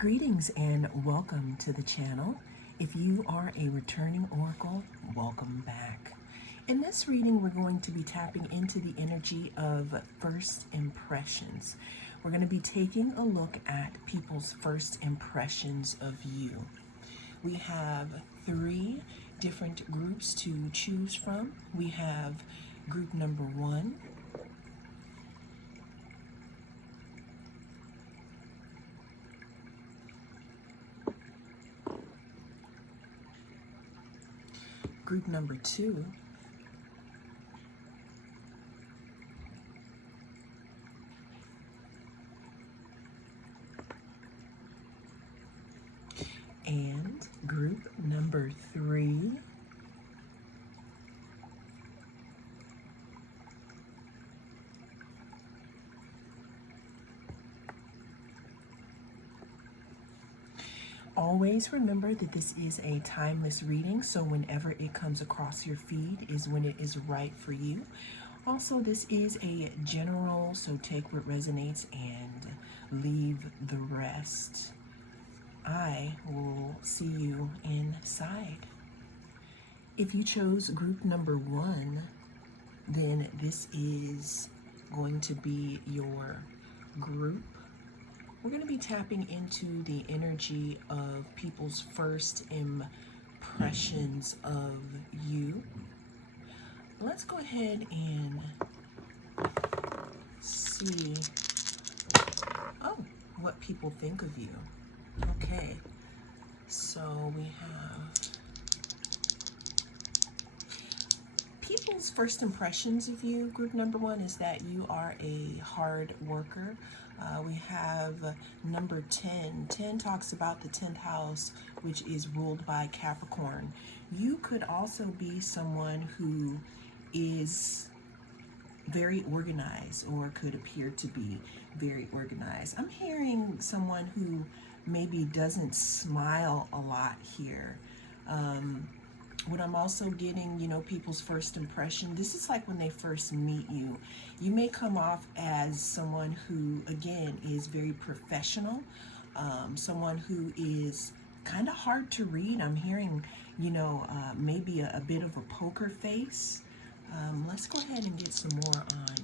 Greetings and welcome to the channel. If you are a returning oracle, welcome back. In this reading, we're going to be tapping into the energy of first impressions. We're going to be taking a look at people's first impressions of you. We have 3 different groups to choose from. We have group number 1, group number 2, and group number 3. Always remember that this is a timeless reading, so whenever it comes across your feed is when it is right for you. Also, this is a general, so take what resonates and leave the rest. I will see you inside. If you chose group number 1, then this is going to be your group. We're going to be tapping into the energy of people's first impressions of you. Let's go ahead and see what people think of you. Okay, so we have people's first impressions of you. Group number 1 is that you are a hard worker. We have number 10. 10 talks about the 10th house, which is ruled by Capricorn. You could also be someone who is very organized or could appear to be very organized. I'm hearing someone who maybe doesn't smile a lot here. What I'm also getting, people's first impression, this is like when they first meet you. You may come off as someone who, again, is very professional, someone who is kind of hard to read. I'm hearing, maybe a bit of a poker face. Let's go ahead and get some more on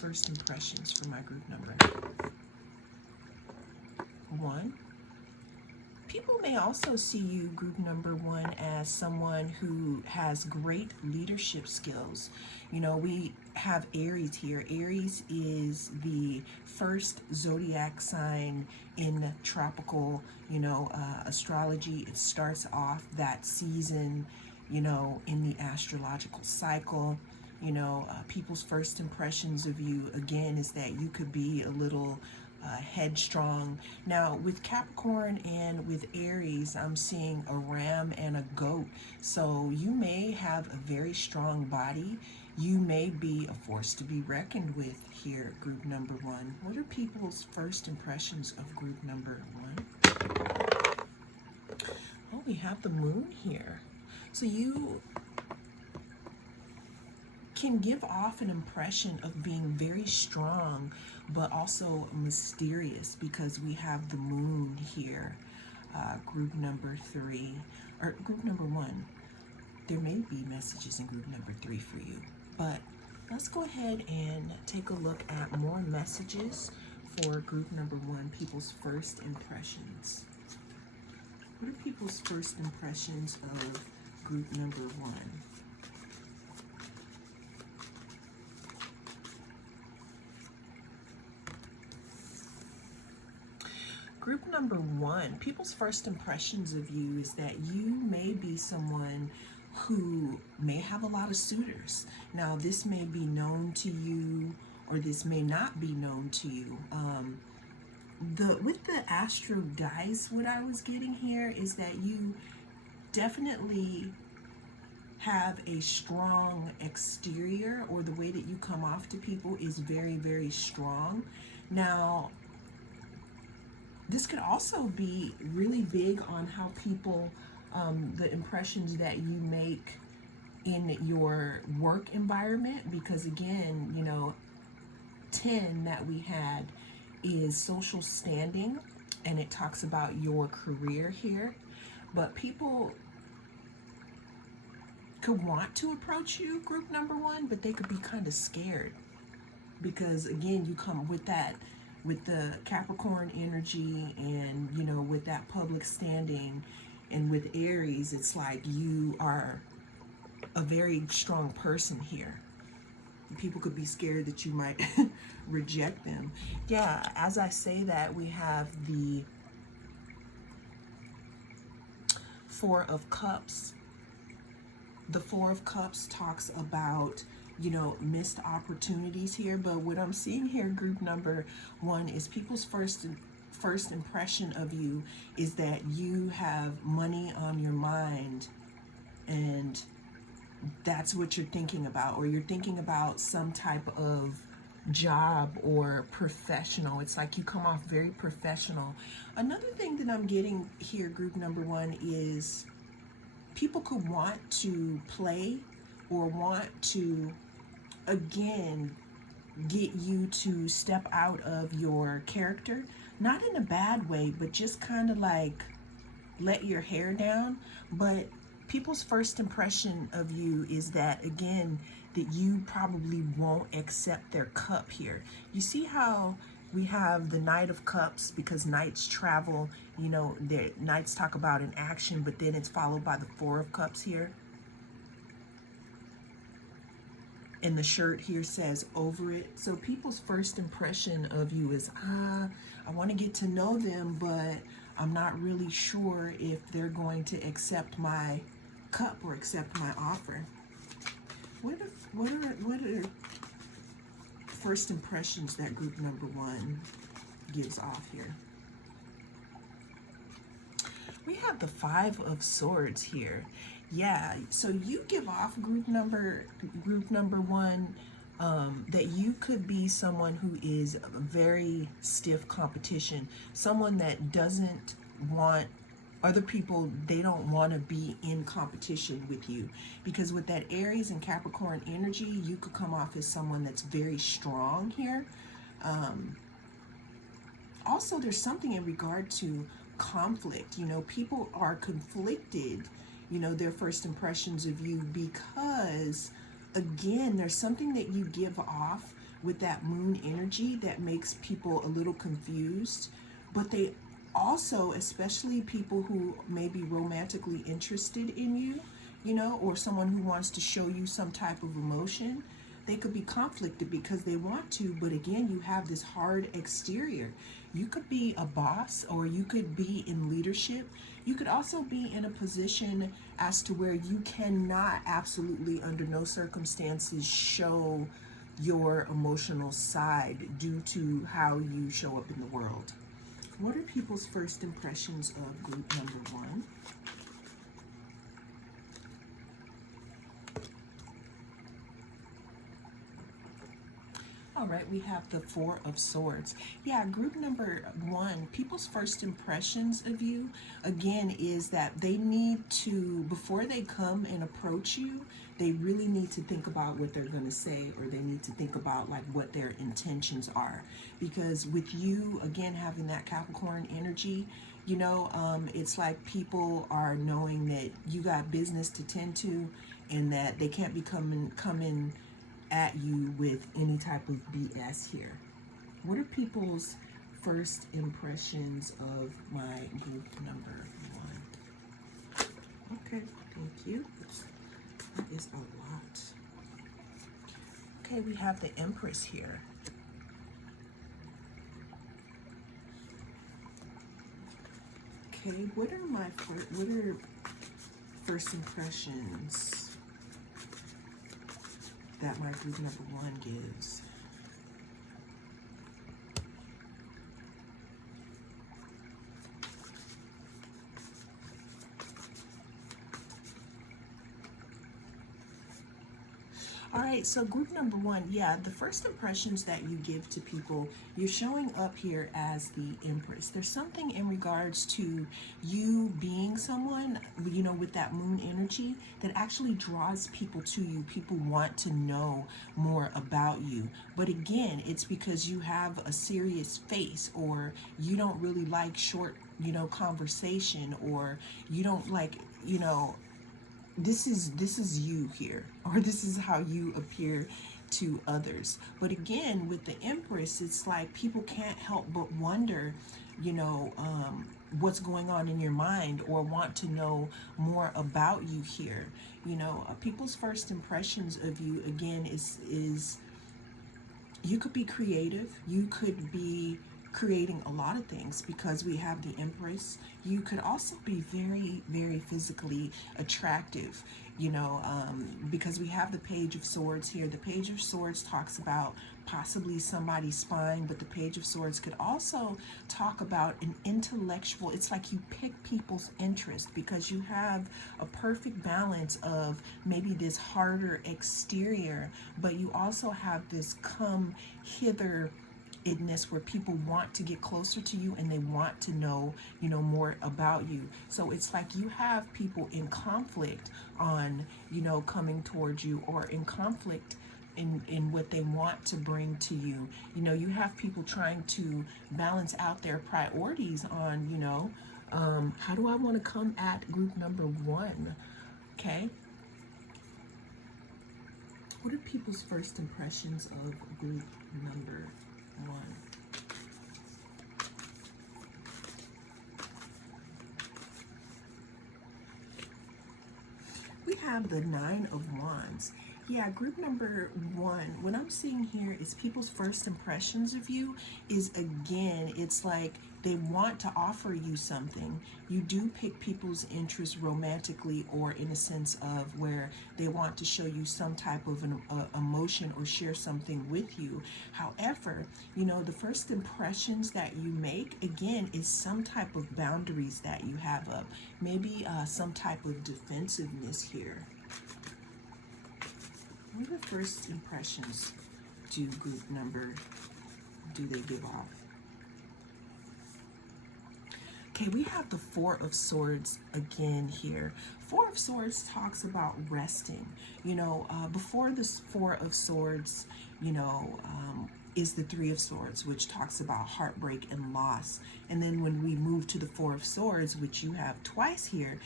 first impressions for my group number 1. People may also see you, group number 1, as someone who has great leadership skills. We have Aries here. Aries is the first zodiac sign in tropical, astrology. It starts off that season, in the astrological cycle. People's first impressions of you, again, is that you could be a little headstrong. Now, with Capricorn and with Aries, I'm seeing a ram and a goat. So you may have a very strong body. You may be a force to be reckoned with here, group number 1. What are people's first impressions of group number 1? Oh, we have the moon here. So you can give off an impression of being very strong, but also mysterious, because we have the moon here, group number 3, or group number 1. There may be messages in group number 3 for you, but let's go ahead and take a look at more messages for group number 1, people's first impressions. What are people's first impressions of group number 1? Group number 1, people's first impressions of you is that you may be someone who may have a lot of suitors. Now, this may be known to you, or this may not be known to you. With the astro dice, what I was getting here is that you definitely have a strong exterior, or the way that you come off to people is very, very strong. Now, this could also be really big on how people, the impressions that you make in your work environment, because again, 10 that we had is social standing. and it talks about your career here. But people could want to approach you, group number one, but they could be kind of scared because, again, you come with that, with the Capricorn energy, and you know, with that public standing, and with Aries, it's like you are a very strong person here. People could be scared that you might reject them. Yeah, as I say that, we have the Four of Cups. The Four of Cups talks about, you know, missed opportunities here. But what I'm seeing here, group number one, is people's first impression of you is that you have money on your mind, and that's what you're thinking about, or you're thinking about some type of job or professional. It's like you come off very professional. Another thing that I'm getting here, group number one, is people could want to play or want to, again, get you to step out of your character, not in a bad way, but just kind of like let your hair down. But people's first impression of you is that, again, that you probably won't accept their cup here. You see how we have the Knight of Cups, because knights travel, you know, the knights talk about an action, but then it's followed by the Four of Cups here. And the shirt here says over it. So people's first impression of you is, I want to get to know them, but I'm not really sure if they're going to accept my cup or accept my offer. What are first impressions that group number one gives off here? We have the Five of Swords here. Yeah, so you give off, group number one, that you could be someone who is a very stiff competition, someone that doesn't want other people, they don't want to be in competition with you, because with that Aries and Capricorn energy, you could come off as someone that's very strong here. Also, there's something in regard to conflict. You know, people are conflicted, you know, their first impressions of you, because, again, there's something that you give off with that moon energy that makes people a little confused. But they also, especially people who may be romantically interested in you, you know, or someone who wants to show you some type of emotion, they could be conflicted because they want to, but again, you have this hard exterior. You could be a boss, or you could be in leadership. You could also be in a position as to where you cannot absolutely, under no circumstances, show your emotional side due to how you show up in the world. What are people's first impressions of group number one? All right, we have the Four of Swords. Yeah, group number one, people's first impressions of you, again, is that they need to, before they come and approach you, they really need to think about what they're going to say, or they need to think about like what their intentions are. Because with you, again, having that Capricorn energy, you know, it's like people are knowing that you got business to tend to, and that they can't be coming at you with any type of BS here. What are people's first impressions of my group number one? Okay, thank you. Oops. That is a lot. Okay, we have the Empress here. Okay, what are first impressions that my group number one gives? All right, Okay, so group number one, yeah, the first impressions that you give to people, you're showing up here as the Empress. There's something in regards to you being someone, with that moon energy that actually draws people to you. People want to know more about you. But again, it's because you have a serious face, or you don't really like short, conversation, or you don't like, this is you here, or this is how you appear to others. But again, with the Empress, it's like people can't help but wonder, what's going on in your mind, or want to know more about you here. People's first impressions of you, again, is you could be creative, you could be creating a lot of things, because we have the Empress. You could also be very, very physically attractive, because we have the Page of Swords here. The Page of Swords talks about possibly somebody spying, but the Page of Swords could also talk about an intellectual, it's like you pick people's interest, because you have a perfect balance of maybe this harder exterior, but you also have this come hither idness, where people want to get closer to you and they want to know, more about you. So it's like you have people in conflict on, coming towards you, or in conflict in what they want to bring to you. You have people trying to balance out their priorities on, how do I want to come at group number one? Okay. What are people's first impressions of group number one? We have the Nine of Wands. Yeah, group number one, what I'm seeing here is people's first impressions of you is, again, it's like they want to offer you something. You do pick people's interest romantically, or in a sense of where they want to show you some type of an emotion, or share something with you. However, the first impressions that you make, again, is some type of boundaries that you have up. Maybe some type of defensiveness here. What are the first impressions do they give off? Okay, we have the Four of Swords again here. Four of Swords talks about resting. Before this Four of Swords, is the Three of Swords, which talks about heartbreak and loss. And then when we move to the Four of Swords, which you have twice here,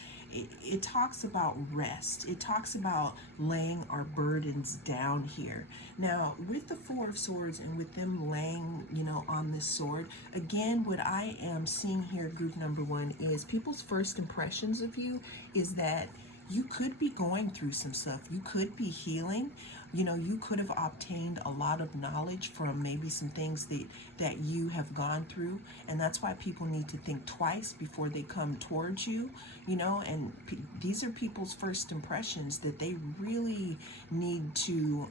it talks about rest. It talks about laying our burdens down here. Now, with the Four of Swords and with them laying, on this sword, again, what I am seeing here, group number one, is people's first impressions of you is that you could be going through some stuff. You could be healing. You could have obtained a lot of knowledge from maybe some things that you have gone through. And that's why people need to think twice before they come towards you, and these are people's first impressions, that they really need to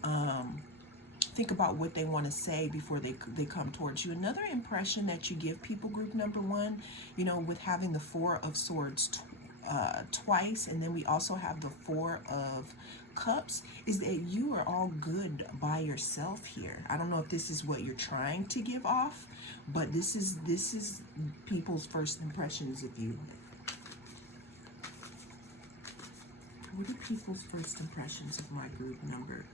think about what they want to say before they come towards you. Another impression that you give people, group number one, with having the Four of Swords twice, and then we also have the Four of Cups, is that you are all good by yourself here. I don't know if this is what you're trying to give off, but this is people's first impressions of you. What are people's first impressions of my group number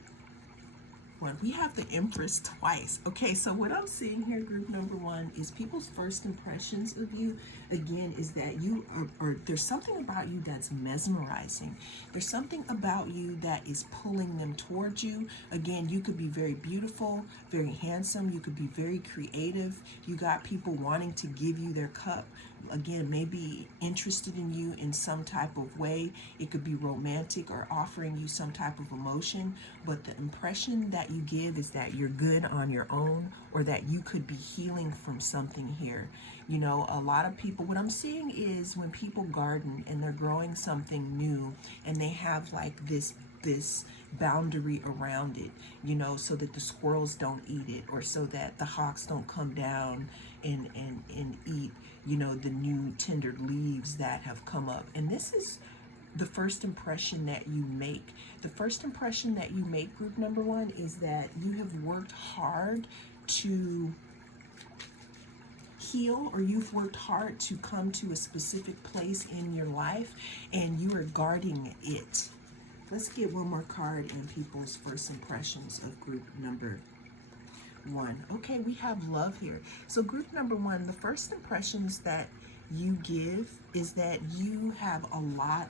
one? We have the Empress twice. Okay, so what I'm seeing here, group number one, is people's first impressions of you, again, is that you are there's something about you that's mesmerizing. There's something about you that is pulling them towards you. Again, you could be very beautiful, very handsome. You could be very creative. You got people wanting to give you their cup. Again, maybe interested in you in some type of way. It could be romantic, or offering you some type of emotion. But the impression that you give is that you're good on your own, or that you could be healing from something here. A lot of people, what I'm seeing is when people garden and they're growing something new, and they have like this boundary around it, so that the squirrels don't eat it, or so that the hawks don't come down and eat, the new tender leaves that have come up. And this is the first impression that you make. The first impression that you make, group number one, is that you have worked hard to heal, or you've worked hard to come to a specific place in your life and you are guarding it. Let's get one more card in people's first impressions of group number one. Okay, we have love here. So group number one, the first impressions that you give is that you have a lot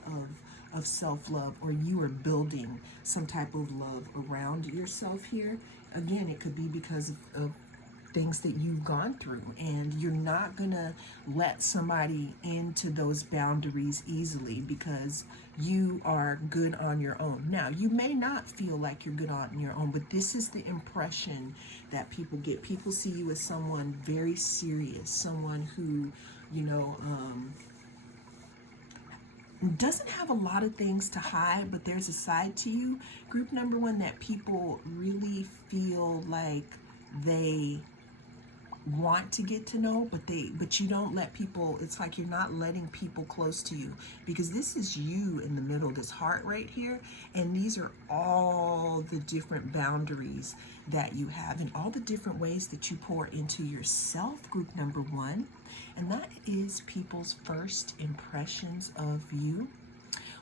of self-love, or you are building some type of love around yourself here. Again, it could be because of things that you've gone through, and you're not gonna let somebody into those boundaries easily because you are good on your own. Now, you may not feel like you're good on your own, but this is the impression that people get. People see you as someone very serious, someone who, you know, doesn't have a lot of things to hide, but there's a side to you. Group number one, that people really feel like they want to get to know, but you don't let people, it's like you're not letting people close to you, because this is you in the middle, this heart right here, and these are all the different boundaries that you have and all the different ways that you pour into yourself, group number one. And that is people's first impressions of you.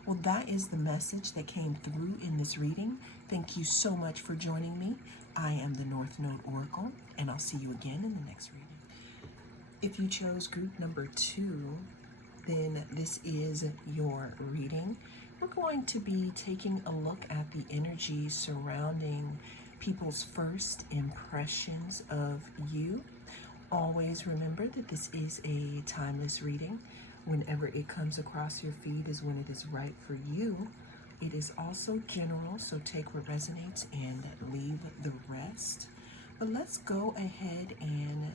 Well, that is the message that came through in this reading. Thank you so much for joining me. I am the North Node Oracle, and I'll see you again in the next reading. If you chose group number two, then this is your reading. We're going to be taking a look at the energy surrounding people's first impressions of you. Always remember that this is a timeless reading. Whenever it comes across your feed is when it is right for you. It is also general, so take what resonates and leave the rest. But let's go ahead and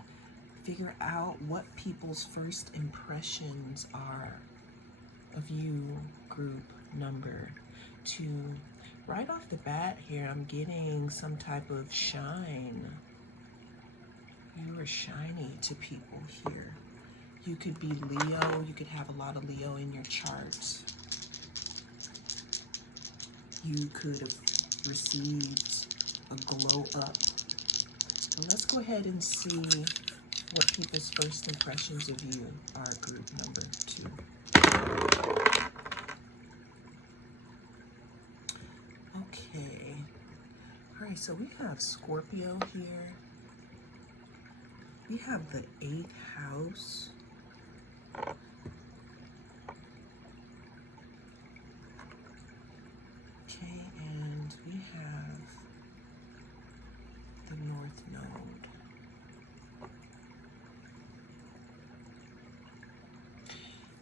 figure out what people's first impressions are of you, group number two. Right off the bat here, I'm getting some type of shine. You are shiny to people here. You could be Leo. You could have a lot of Leo in your charts. You could have received a glow up. And let's go ahead and see what people's first impressions of you are, group number two. Okay. All right, so we have Scorpio here. We have the 8th house. Okay, and we have the North Node.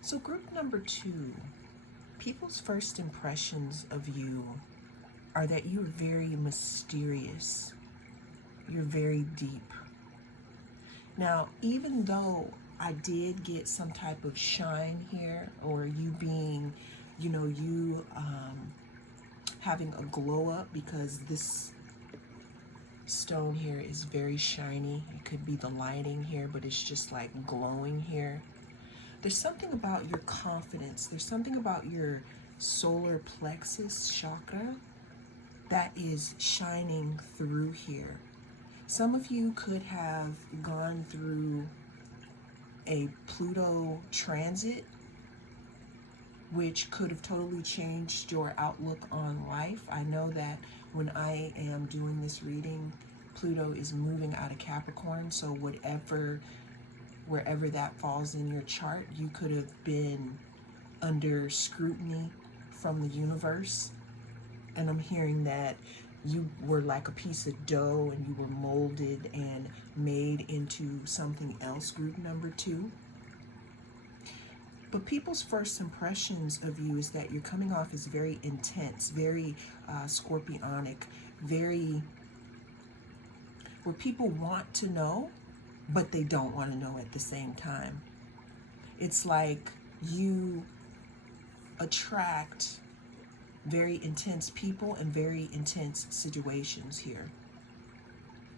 So group number two, people's first impressions of you are that you're very mysterious. You're very deep. Now, even though I did get some type of shine here, or you being, you know, you having a glow up, because this stone here is very shiny. It could be the lighting here, but it's just like glowing here. There's something about your confidence. There's something about your solar plexus chakra that is shining through here. Some of you could have gone through a Pluto transit, which could have totally changed your outlook on life. I know that when I am doing this reading, Pluto is moving out of Capricorn, so wherever that falls in your chart, you could have been under scrutiny from the universe. And I'm hearing that you were like a piece of dough and you were molded and made into something else, group number two. But people's first impressions of you is that you're coming off as very intense, very scorpionic, very, where people want to know, but they don't want to know at the same time. It's like you attract very intense people and very intense situations here.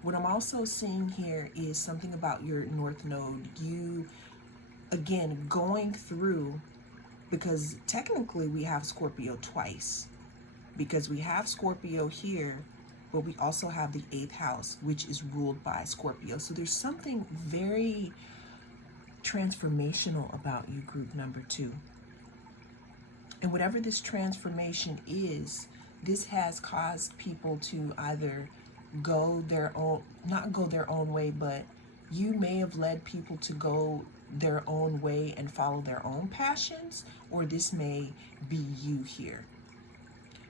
What I'm also seeing here is something about your North Node. You, again, going through because technically we have Scorpio twice, because we have Scorpio here, but we also have the 8th house, which is ruled by Scorpio. So there's something very transformational about you, group number 2. And whatever this transformation is, this has caused people to either go their own, not go their own way, but you may have led people to go their own way and follow their own passions, or this may be you here.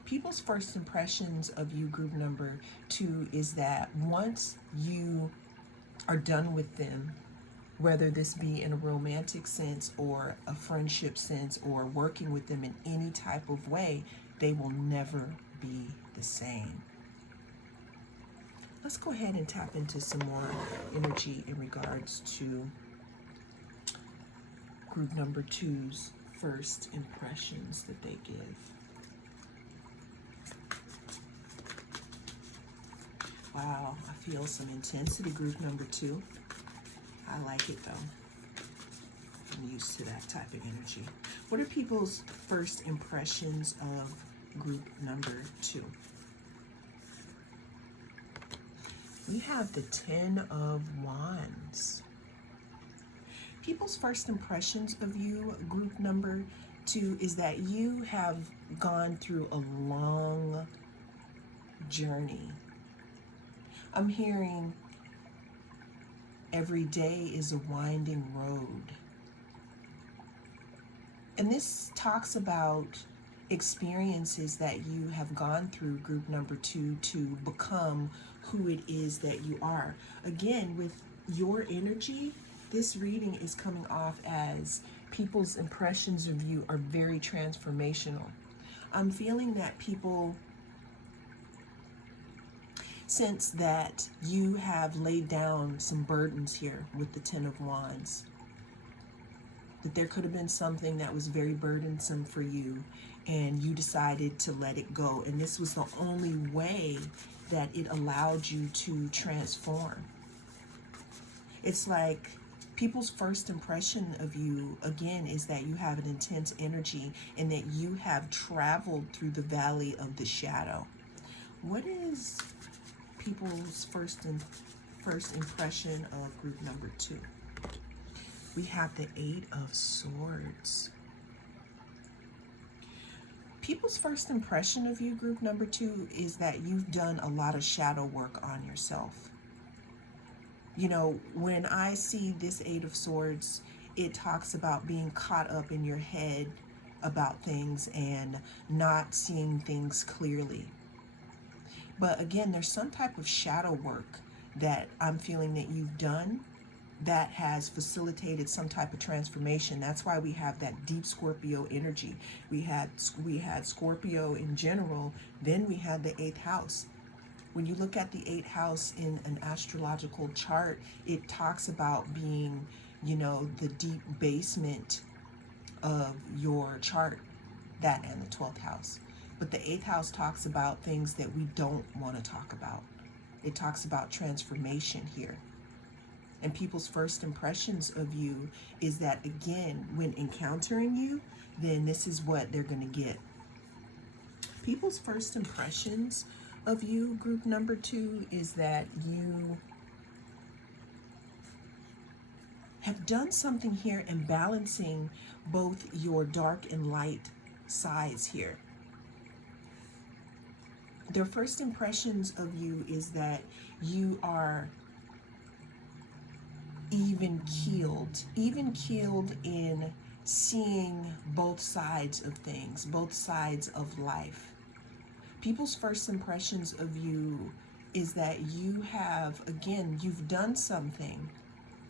People's first impressions of you, group number 2, is that once you are done with them, whether this be in a romantic sense or a friendship sense or working with them in any type of way, they will never be the same. Let's go ahead and tap into some more energy in regards to group number 2's first impressions that they give. Wow, I feel some intensity, group number 2. I like it though. I'm used to that type of energy. What are people's first impressions of group number 2? We have the 10 of Wands. People's first impressions of you, group number 2, is that you have gone through a long journey. I'm hearing every day is a winding road. And this talks about experiences that you have gone through, group number 2, to become who it is that you are. Again, with your energy, this reading is coming off as people's impressions of you are very transformational. I'm feeling that people sense that you have laid down some burdens here with the 10 of Wands. That there could have been something that was very burdensome for you and you decided to let it go. And this was the only way that it allowed you to transform. It's like people's first impression of you, again, is that you have an intense energy and that you have traveled through the valley of the shadow. What is people's first impression of group number 2? We have the 8 of Swords. People's first impression of you, group number 2, is that you've done a lot of shadow work on yourself. You know, when I see this 8 of Swords, it talks about being caught up in your head about things and not seeing things clearly. But again, there's some type of shadow work that I'm feeling that you've done that has facilitated some type of transformation. That's why we have that deep Scorpio energy. We had Scorpio in general, then we had the 8th house. When you look at the 8th house in an astrological chart, it talks about being, you know, the deep basement of your chart, that and the 12th house. But the 8th house talks about things that we don't want to talk about. It talks about transformation here. And people's first impressions of you is that, again, when encountering you, then this is what they're going to get. People's first impressions of you, group number 2, is that you have done something here in balancing both your dark and light sides here. Their first impressions of you is that you are even keeled in seeing both sides of things, both sides of life. People's first impressions of you is that you have, again, you've done something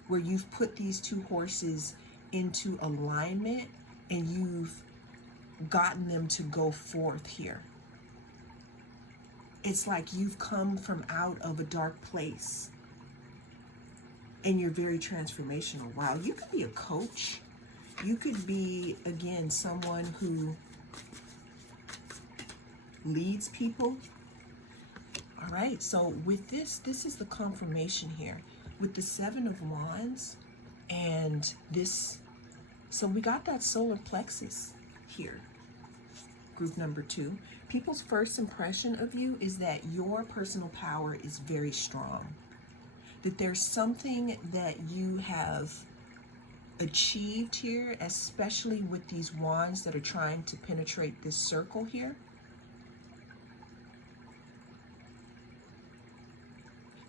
where you've put these two horses into alignment and you've gotten them to go forth here. It's like you've come from out of a dark place and you're very transformational. Wow, you could be a coach. You could be, again, someone who leads people. All right, so with this is the confirmation here. With the 7 of Wands and this So we got that solar plexus here, group number 2. People's first impression of you is that your personal power is very strong. That there's something that you have achieved here, especially with these wands that are trying to penetrate this circle here.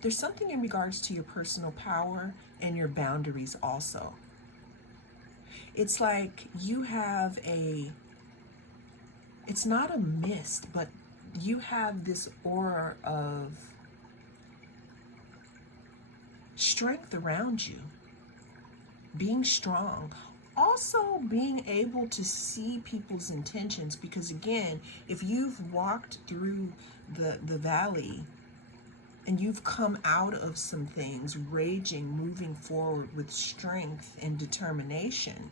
There's something in regards to your personal power and your boundaries also. It's like you have it's not a mist, but you have this aura of strength around you, being strong, also being able to see people's intentions, because again, if you've walked through the valley and you've come out of some things, raging, moving forward with strength and determination,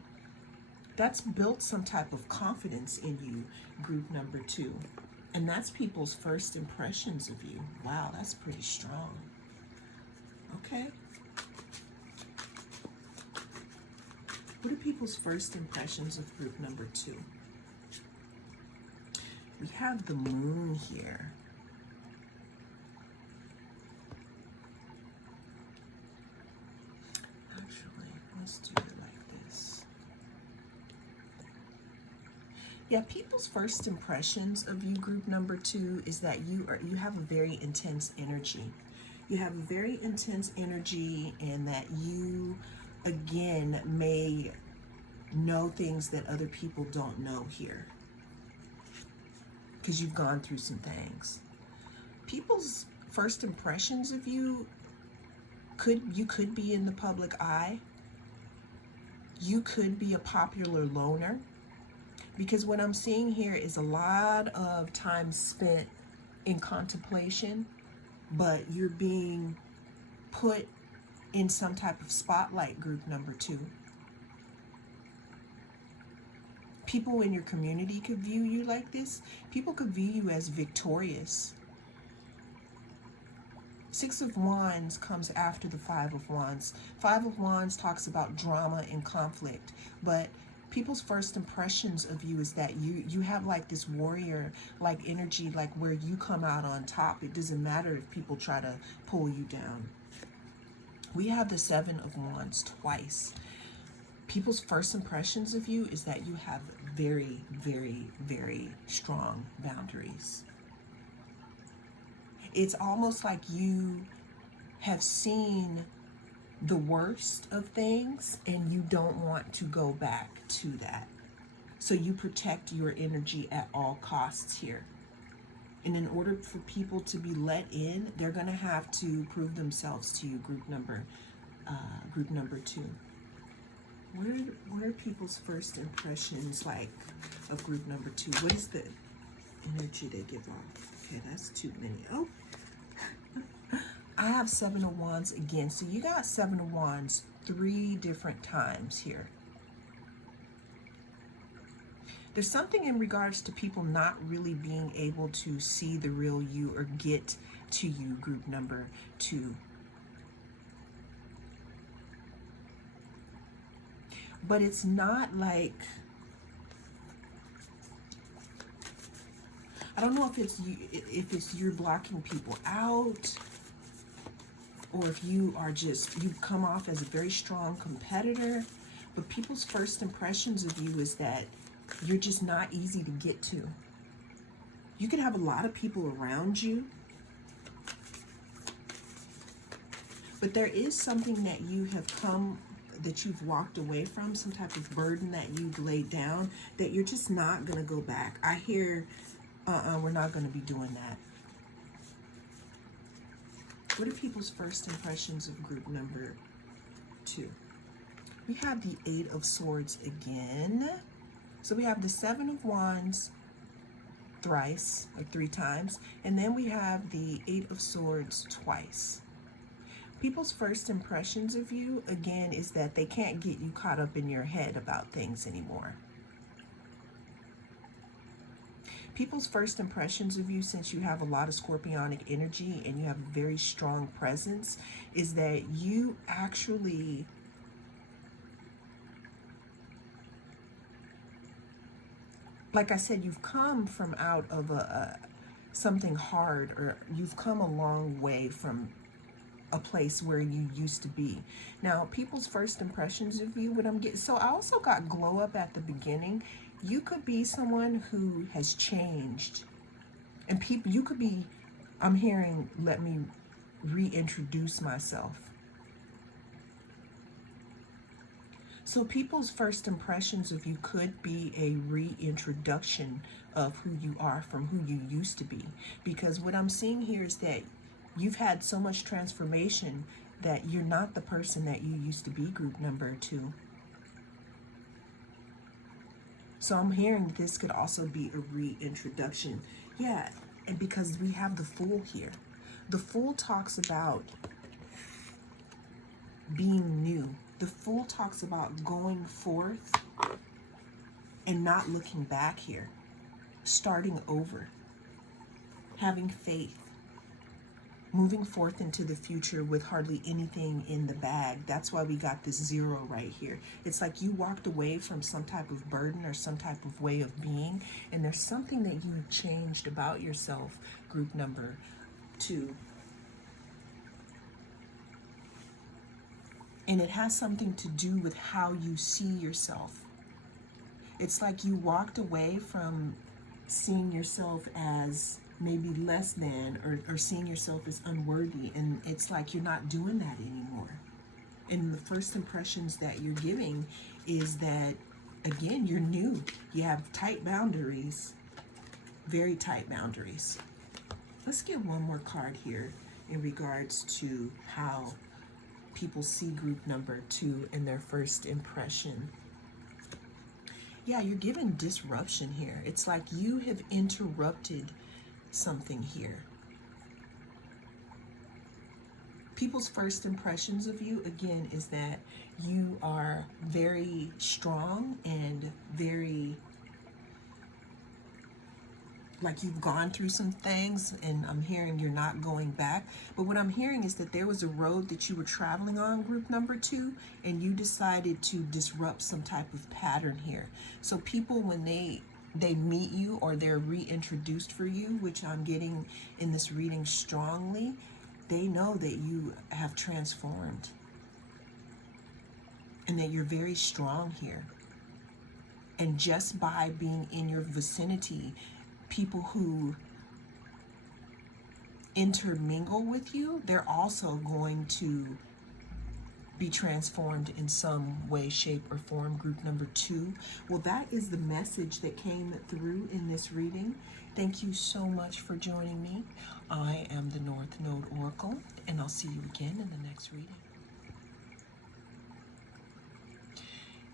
that's built some type of confidence in you, group number 2. And that's people's first impressions of you. Wow, that's pretty strong. Okay. What are people's first impressions of group number 2? We have the moon here. Actually, let's do it like this. Yeah, people's first impressions of you, group number 2, is that you have a very intense energy. You have a very intense energy, and that you, again, may know things that other people don't know here, because you've gone through some things. People's first impressions of you could be in the public eye. You could be a popular loner, because what I'm seeing here is a lot of time spent in contemplation, but you're being put in some type of spotlight, group number 2. People in your community could view you like this. People could view you as victorious. 6 of Wands comes after the 5 of Wands. 5 of Wands talks about drama and conflict, but people's first impressions of you is that you have like this warrior like energy, like where you come out on top. It doesn't matter if people try to pull you down. We have the 7 of Wands twice. People's first impressions of you is that you have very, very, very strong boundaries. It's almost like you have seen the worst of things and you don't want to go back to that. So you protect your energy at all costs here. And in order for people to be let in, they're going to have to prove themselves to you, group number 2. What are people's first impressions like of group number 2? What is the energy they give off? Okay, that's too many. Oh, I have 7 of Wands again. So you got 7 of Wands 3 different times here. There's something in regards to people not really being able to see the real you or get to you, group number 2. But it's not like, I don't know if it's you're blocking people out, or if you are just, you come off as a very strong competitor. But people's first impressions of you is that you're just not easy to get to. You could have a lot of people around you, but there is something that you have that you've walked away from, some type of burden that you've laid down, that you're just not going to go back. I hear, we're not going to be doing that. What are people's first impressions of group number 2? We have the 8 of Swords again. So we have the 7 of Wands thrice, like 3 times. And then we have the 8 of Swords twice. People's first impressions of you, again, is that they can't get you caught up in your head about things anymore. People's first impressions of you, since you have a lot of scorpionic energy and you have a very strong presence, is that you actually like I said, you've come from out of something hard, or you've come a long way from a place where you used to be. Now, people's first impressions of you, what I'm getting, so I also got glow up at the beginning. You could be someone who has changed, and people, you could be, I'm hearing, let me reintroduce myself. So people's first impressions of you could be a reintroduction of who you are from who you used to be. Because what I'm seeing here is that you've had so much transformation that you're not the person that you used to be, group number 2. So I'm hearing this could also be a reintroduction. Yeah, and because we have the Fool here. The Fool talks about being new. The Fool talks about going forth and not looking back here. Starting over. Having faith. Moving forth into the future with hardly anything in the bag. That's why we got this 0 right here. It's like you walked away from some type of burden or some type of way of being, and there's something that you changed about yourself, group number 2. And it has something to do with how you see yourself. It's like you walked away from seeing yourself as maybe less than, or seeing yourself as unworthy, and it's like you're not doing that anymore. And the first impressions that you're giving is that, again, you're new. You have tight boundaries, very tight boundaries. Let's get one more card here in regards to how people see group number 2 in their first impression. Yeah, you're given disruption here. It's like you have interrupted something here. People's first impressions of you, again, is that you are very strong and very, like you've gone through some things, and I'm hearing you're not going back. But what I'm hearing is that there was a road that you were traveling on, group number 2, and you decided to disrupt some type of pattern here. So people, when they meet you or they're reintroduced for you, which I'm getting in this reading strongly, they know that you have transformed and that you're very strong here. And just by being in your vicinity, people who intermingle with you, they're also going to be transformed in some way, shape, or form, group number 2. Well, that is the message that came through in this reading. Thank you so much for joining me. I am the North Node Oracle, and I'll see you again in the next reading.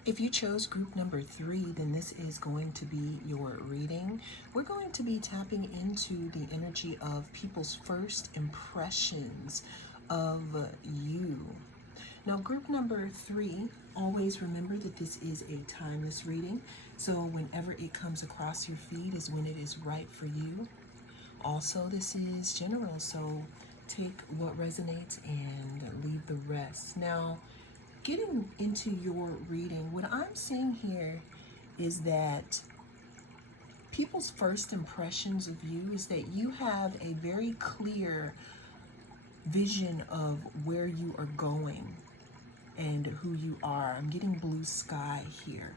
If you chose group number 3, then this is going to be your reading. We're going to be tapping into the energy of people's first impressions of you. Now, group number 3, always remember that this is a timeless reading. So whenever it comes across your feed is when it is right for you. Also, this is general, so take what resonates and leave the rest. Now, getting into your reading, what I'm seeing here is that people's first impressions of you is that you have a very clear vision of where you are going and who you are. I'm getting blue sky here.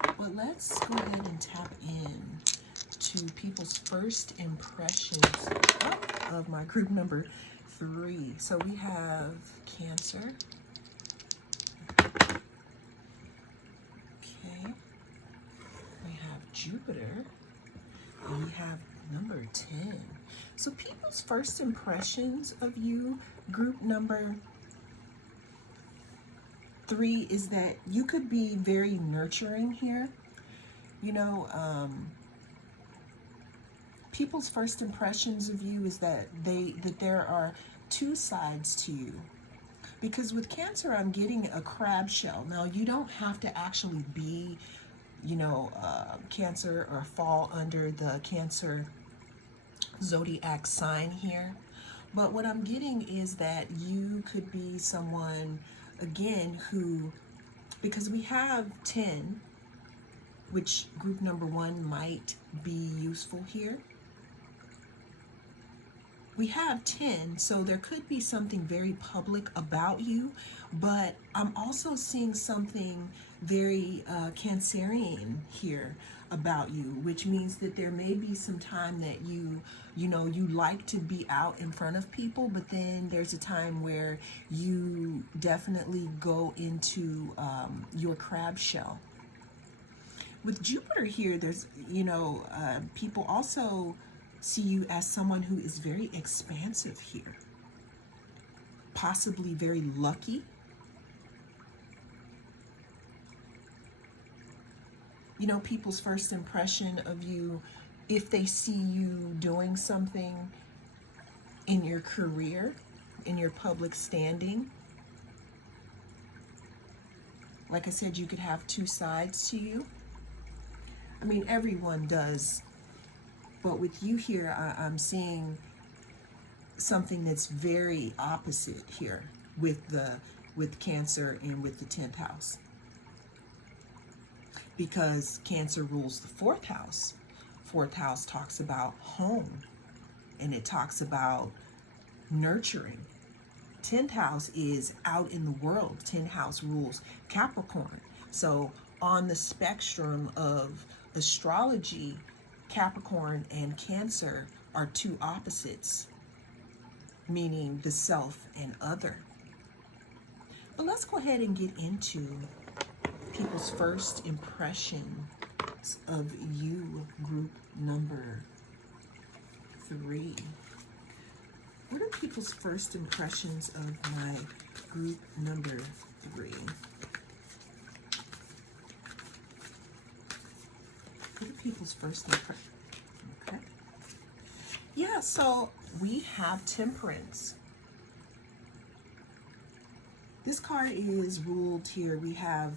But let's go ahead and tap in to people's first impressions of my group number 3. So we have Cancer. Okay. We have Jupiter. And we have number 10. So people's first impressions of you, group number 3, is that you could be very nurturing here. You know, people's first impressions of you is that there are 2 sides to you. Because with Cancer, I'm getting a crab shell. Now, you don't have to actually be, you know, Cancer or fall under the Cancer zodiac sign here. But what I'm getting is that you could be someone, again, who, because we have 10, which group number 1 might be useful here. We have 10, so there could be something very public about you, but I'm also seeing something very Cancerian here about you, which means that there may be some time that you like to be out in front of people, but then there's a time where you definitely go into your crab shell. With Jupiter here, there's, people also see you as someone who is very expansive here, possibly very lucky. People's first impression of you, if they see you doing something in your career, in your public standing, like I said, you could have two sides to you. I mean, everyone does. But with you here, I'm seeing something that's very opposite here with Cancer and with the 10th house. Because Cancer rules the 4th house. 4th house talks about home, and it talks about nurturing. 10th house is out in the world. 10th house rules Capricorn. So on the spectrum of astrology, Capricorn and Cancer are two opposites, meaning the self and other. But let's go ahead and get into people's first impressions of you, group number 3. What are people's first impressions of my group number 3? What are people's first impressions? Okay. Yeah, so we have Temperance. This card is ruled here, we have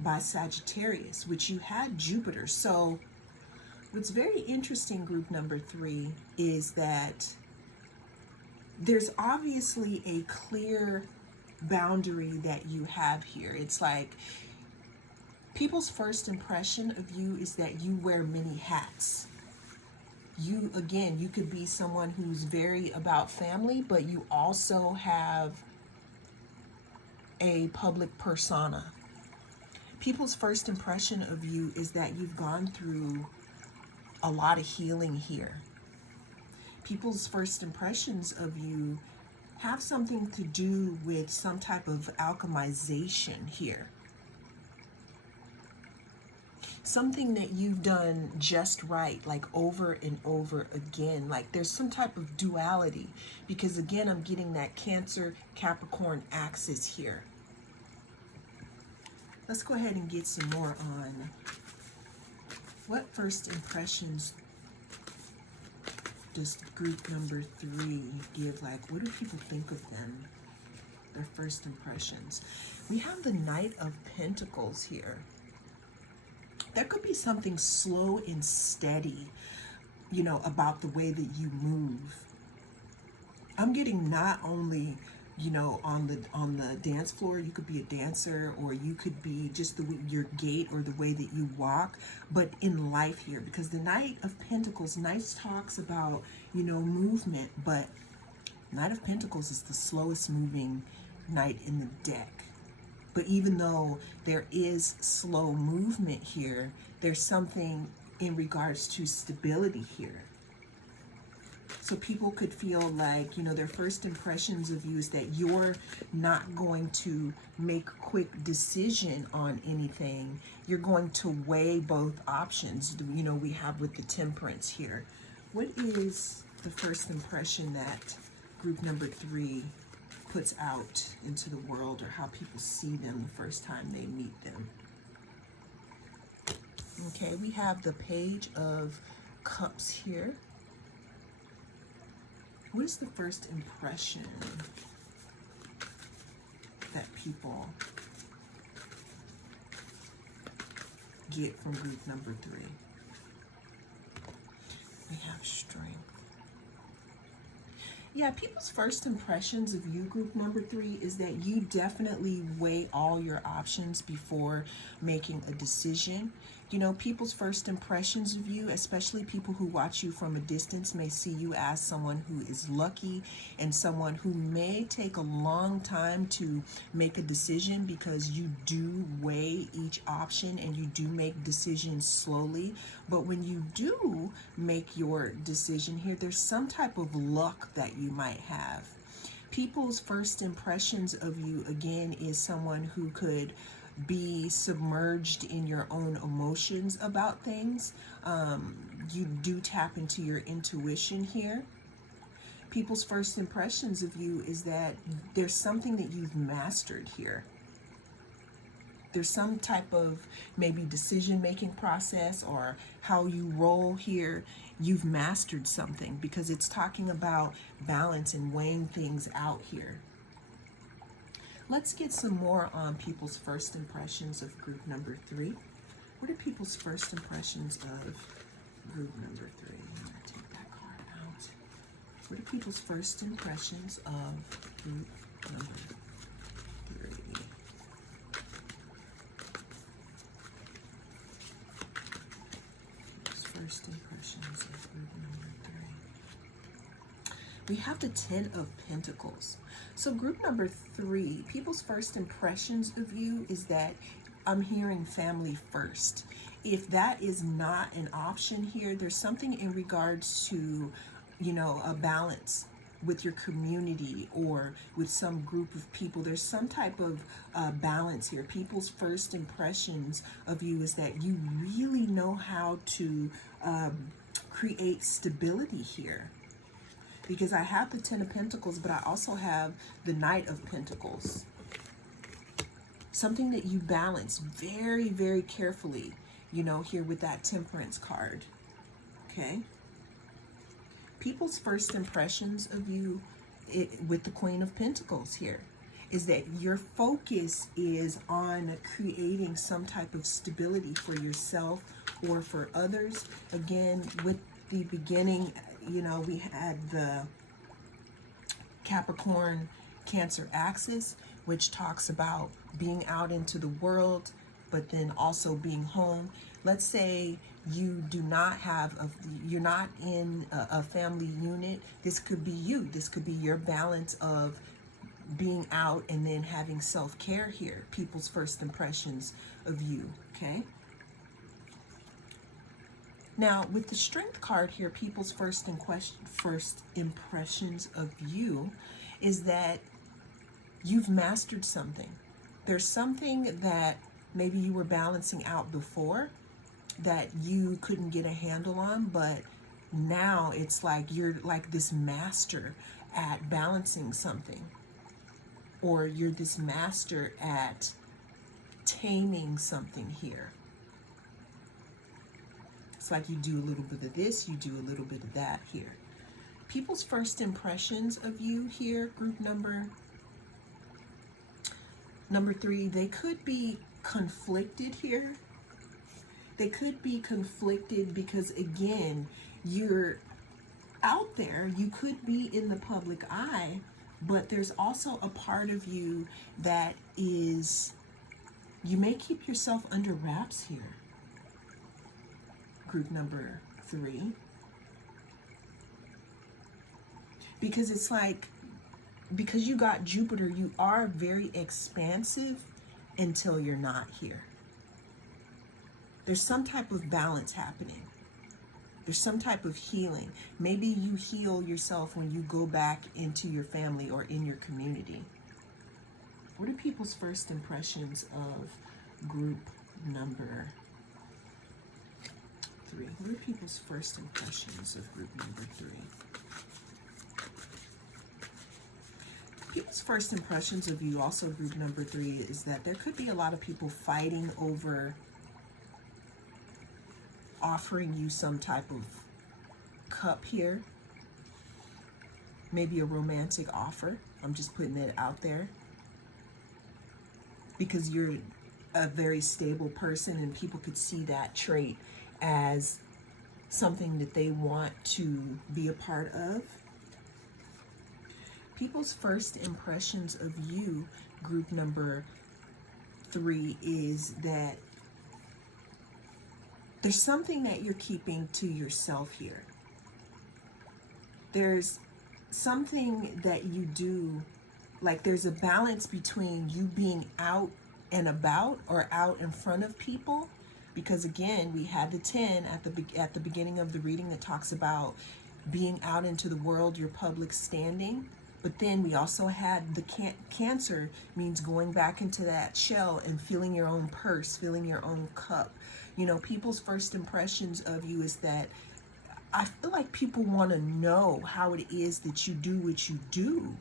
by Sagittarius, which you had Jupiter. So what's very interesting, group number 3, is that there's obviously a clear boundary that you have here. It's like people's first impression of you is that you wear many hats. You, again, you could be someone who's very about family, but you also have a public persona. People's first impression of you is that you've gone through a lot of healing here. People's first impressions of you have something to do with some type of alchemization here. Something that you've done just right, like over and over again. Like there's some type of duality, because again, I'm getting that Cancer Capricorn axis here. Let's go ahead and get some more on what first impressions does group number 3 give? Like, what do people think of them? Their first impressions. We have the Knight of Pentacles here. There could be something slow and steady, about the way that you move. I'm getting not only, on the dance floor, you could be a dancer, or you could be just your gait or the way that you walk, but in life here, because the Knight of Pentacles, Knight talks about, movement, but Knight of Pentacles is the slowest moving knight in the deck. But even though there is slow movement here, there's something in regards to stability here. So people could feel like, their first impressions of you is that you're not going to make quick decision on anything. You're going to weigh both options. We have with the Temperance here. What is the first impression that group number 3 puts out into the world, or how people see them the first time they meet them? Okay, we have the Page of Cups here. What is the first impression that people get from group number 3? We have Strength. Yeah, people's first impressions of you, group number 3, is that you definitely weigh all your options before making a decision. You know, people's first impressions of you, especially people who watch you from a distance, may see you as someone who is lucky and someone who may take a long time to make a decision, because you do weigh each option and you do make decisions slowly. But when you do make your decision here, there's some type of luck that you might have. People's first impressions of you, again, is someone who could be submerged in your own emotions about things. You do tap into your intuition here. People's first impressions of you is that there's something that you've mastered here. There's some type of maybe decision-making process or how you roll here. You've mastered something, because it's talking about balance and weighing things out here. Let's get some more on people's first impressions of group number 3. What are people's first impressions of group number 3? I'm going to take that card out. What are people's first impressions of group number 3? People's first impressions of group number 3. We have the 10 of Pentacles. So group number 3, people's first impressions of you is that I'm hearing family first. If that is not an option here, there's something in regards to, you know, a balance with your community or with some group of people. There's some type of balance here. People's first impressions of you is that you really know how to create stability here. Because I have the 10 of Pentacles, but I also have the Knight of Pentacles. Something that you balance very, very carefully, you know, here with that Temperance card. Okay? People's first impressions of you with the Queen of Pentacles here is that your focus is on creating some type of stability for yourself or for others. Again, with the beginning, you know, we had the Capricorn Cancer axis, which talks about being out into the world, but then also being home. Let's say you do not have you're not in a family unit. This could be you. This could be your balance of being out and then having self-care here. People's first impressions of you, okay? Now, with the Strength card here, people's first impressions of you is that you've mastered something. There's something that maybe you were balancing out before that you couldn't get a handle on, but now it's like you're like this master at balancing something, or you're this master at taming something here. It's like you do a little bit of this, you do a little bit of that here. People's first impressions of you here, group number 3, they could be conflicted here. They could be conflicted because, again, you're out there, you could be in the public eye, but there's also a part of you that is, you may keep yourself under wraps here. Group number 3, because it's like, because you got Jupiter, you are very expansive until you're not here. There's some type of balance happening. There's some type of healing. Maybe you heal yourself when you go back into your family or in your community. What are people's first impressions of group number 3? What are people's first impressions of group number 3? People's first impressions of you, also group number 3, is that there could be a lot of people fighting over offering you some type of cup here. Maybe a romantic offer. I'm just putting it out there. Because you're a very stable person and people could see that trait as something that they want to be a part of. People's first impressions of you, group number 3, is that There's something that you're keeping to yourself here. There's something that you do, like there's a balance between you being out and about or out in front of people, because again, we had the 10 at the beginning of the reading that talks about being out into the world, your public standing. But then we also had the Cancer means going back into that shell and feeling your own purse, feeling your own cup. You know, people's first impressions of you is that I feel like people want to know how it is that you do what you do.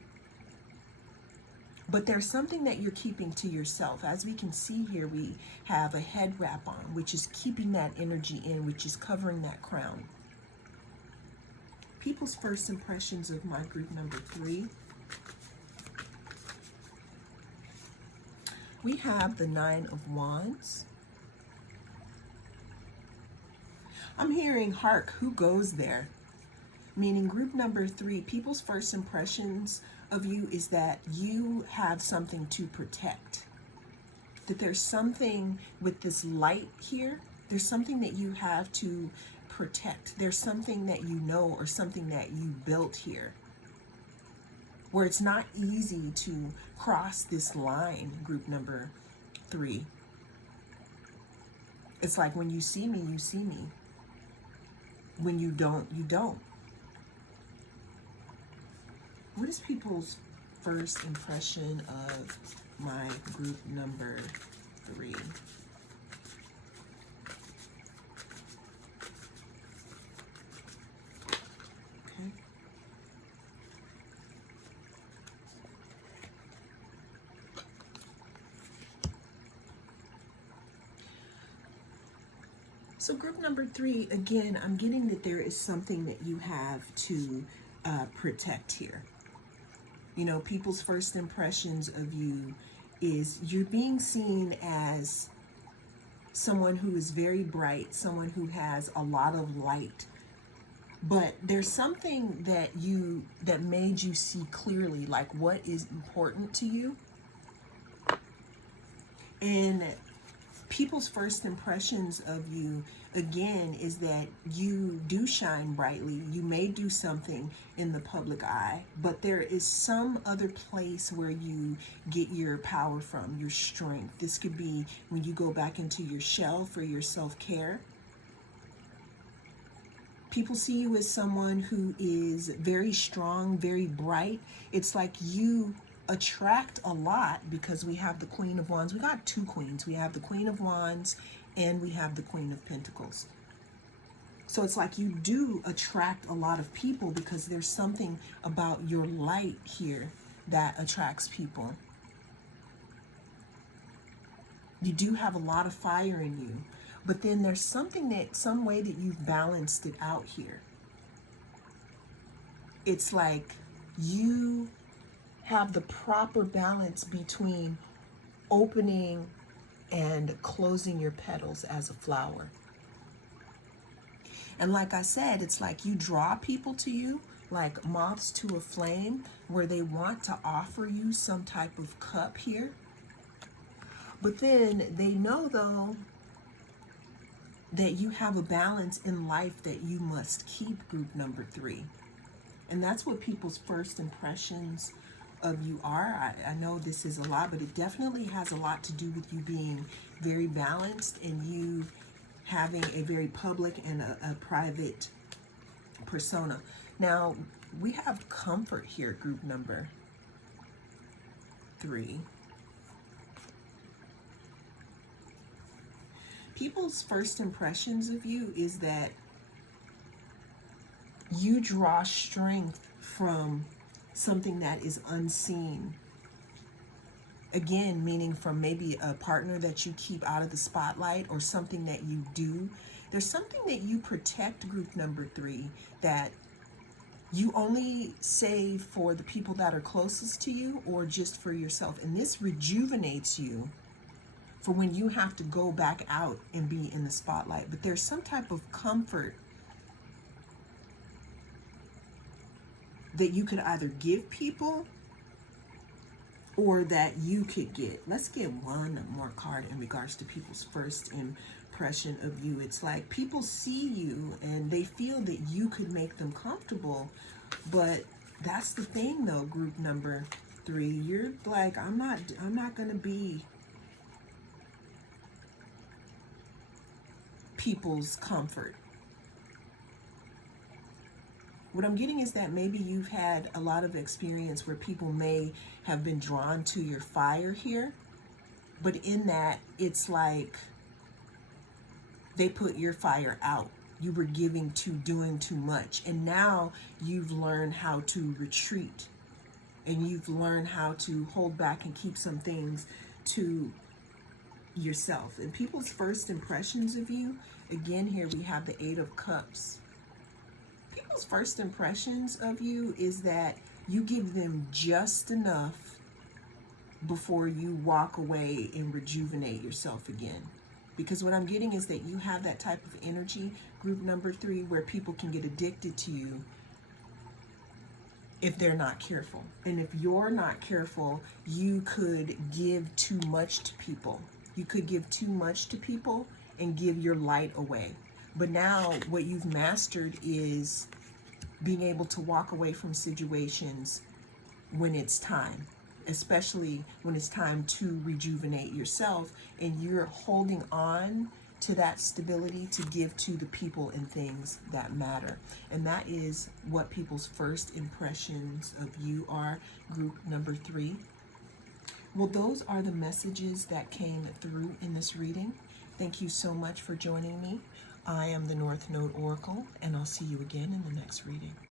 But there's something that you're keeping to yourself. As we can see here, we have a head wrap on, which is keeping that energy in, which is covering that crown. People's first impressions of my group number 3. We have the 9 of Wands. I'm hearing, hark, who goes there? Meaning group number 3, people's first impressions of you is that you have something to protect. That there's something with this light here, there's something that you have to protect. There's something that you know or something that you built here, where it's not easy to cross this line, group number 3. It's like when you see me, you see me. When you don't, you don't. What is people's first impression of my group number 3? Okay. So group number 3, again, I'm getting that there is something that you have to protect here. You know, people's first impressions of you is you're being seen as someone who is very bright, someone who has a lot of light. But there's something that made you see clearly, like what is important to you. And people's first impressions of you, again, is that you do shine brightly. You may do something in the public eye, but there is some other place where you get your power from, your strength. This could be when you go back into your shell for your self-care. People see you as someone who is very strong, very bright. It's like you attract a lot because we have the Queen of Wands. We got 2 queens. We have the Queen of Wands and we have the Queen of Pentacles. So it's like you do attract a lot of people because there's something about your light here that attracts people. You do have a lot of fire in you, but then there's some way that you've balanced it out here. It's like you have the proper balance between opening and closing your petals as a flower. And like I said, it's like you draw people to you like moths to a flame, where they want to offer you some type of cup here. But then they know, though, that you have a balance in life that you must keep, group number 3. And that's what people's first impressions of you are. I know this is a lot, but it definitely has a lot to do with you being very balanced and you having a very public and a private persona. Now, we have comfort here, group number 3. People's first impressions of you is that you draw strength from something that is unseen. Again, meaning from maybe a partner that you keep out of the spotlight or something that you do. There's something that you protect, group number 3, that you only save for the people that are closest to you or just for yourself. And this rejuvenates you for when you have to go back out and be in the spotlight. But there's some type of comfort that you could either give people or that you could get. Let's get one more card in regards to people's first impression of you. It's like people see you and they feel that you could make them comfortable. But that's the thing though, group number 3. You're like, I'm not going to be people's comfort. What I'm getting is that maybe you've had a lot of experience where people may have been drawn to your fire here, but in that, it's like they put your fire out. You were doing too much, and now you've learned how to retreat, and you've learned how to hold back and keep some things to yourself. And people's first impressions of you, again, here we have the 8 of Cups. People's first impressions of you is that you give them just enough before you walk away and rejuvenate yourself again. Because what I'm getting is that you have that type of energy, group number 3, where people can get addicted to you if they're not careful. And if you're not careful, you could give too much to people. You could give too much to people and give your light away. But now what you've mastered is being able to walk away from situations when it's time, especially when it's time to rejuvenate yourself, and you're holding on to that stability to give to the people and things that matter. And that is what people's first impressions of you are, group number 3. Well, those are the messages that came through in this reading. Thank you so much for joining me. I am the North Node Oracle, and I'll see you again in the next reading.